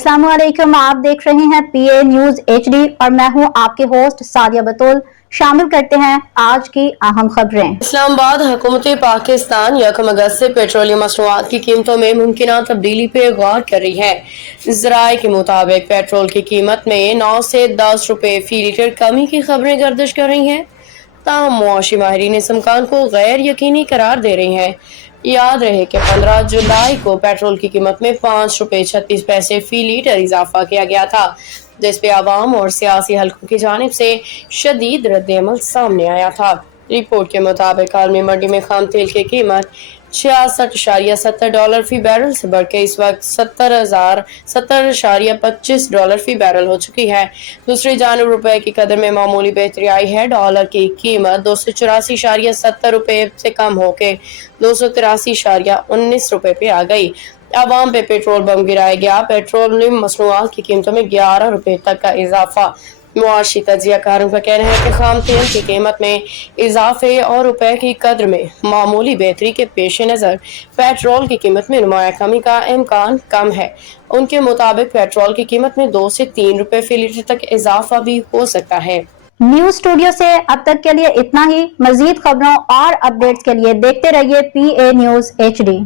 अस्सलाम वालेकुम, आप देख रहे हैं पीए न्यूज एचडी और मैं हूं आपके होस्ट सादिया बतूल। शामिल करते हैं आज की अहम खबरें। इस्लामाबाद हुकूमत पाकिस्तान 1 अगस्त से पेट्रोलियम मसनूआत की कीमतों में मुमकिन तब्दीली पे गौर कर रही है। ज़राए के मुताबिक पेट्रोल की कीमत में 9 से 10 रुपए फी लीटर कमी की खबरें गर्दिश कर रही हैं। ताहम मुआशी माहिरीन इस इम्कान को गैर यकीनी करार दे रही हैं। याद रहे कि 15 जुलाई को पेट्रोल की कीमत में 5 रुपए 36 पैसे फी लीटर इजाफा किया गया था, जिस पे आवाम और सियासी हलकों की जानिब से शदीद रद्द-ए-अमल सामने आया था। रिपोर्ट के मुताबिक आलमी मंडी में खाम तेल की कीमत $66.70 फी बैरल से बढ़ के इस वक्त $70.25 फी बैरल हो चुकी है। दूसरी जानब रुपए की कदर में मामूली बेहतरी आई है। डॉलर की कीमत $284.70 से कम होकर $283.19 पे आ गई। आवाम पे पेट्रोल बम गिराया गया। पेट्रोलियम मसनूआत की कीमतों में 11 रुपए तक का इजाफा। मुआशी तजियाकारों का कहना है कि खाम तेल की कीमत में इजाफे और रुपए की कद्र में मामूली बेहतरी के पेश नज़र पेट्रोल की कीमत में नुमाया कमी का इम्कान कम है। उनके मुताबिक पेट्रोल की कीमत में 2 से 3 रुपए फी लीटर तक इजाफा भी हो सकता है। न्यूज स्टूडियो से अब तक के लिए इतना ही। मजीद खबरों और अपडेट्स के लिए देखते रहिए पीए न्यूज एचडी।